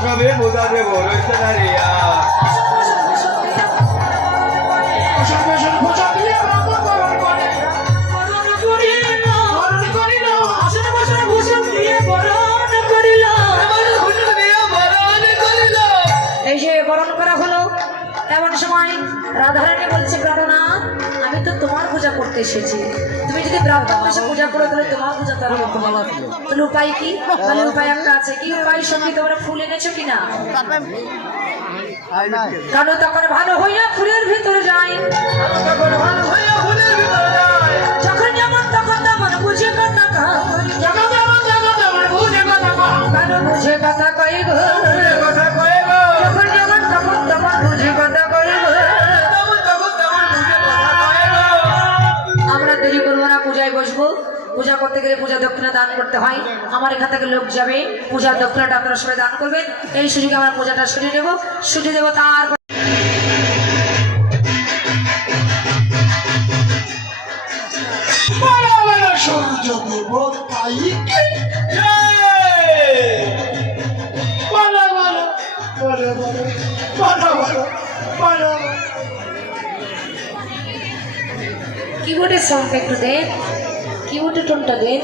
সবে পূজা দেব রয়েছে নারিয়া এই যে বরণ করা হলো এমন সময় রাধারানী বলছে প্রার্থনা আমি তো তোমার পূজা করতে এসেছি তুমি যদি ব্রাহ্মণ এসে পূজা করো তাহলে তোমার পূজা তাহলে উপায় কি তাহলে উপায় একটা আছে কি উপায় সঙ্গে তোমরা ফুল এনেছো কিনা কারণ তখন ভালো হইয়া ফুলের ভিতরে যায় যখন যেমন তখন তেমন বুঝে কথা বুঝে কথা কইব যখন যেমন তখন তেমন বুঝে কথা কইব আমরা দেরি করবো না পূজায় বসবো পূজা করতে গেলে পূজা দক্ষিণা দান করতে হয় আমার এখান থেকে লোক যাবে পূজার দক্ষিণাটা আপনারা সবাই দান করবেন এই সুযোগে আমরা পূজাটা শুনে নেব শুনে দেবো তারপর কিবোর্ডের সঙ্গে একটু দেন কিবোর্ডের টোনটা দেন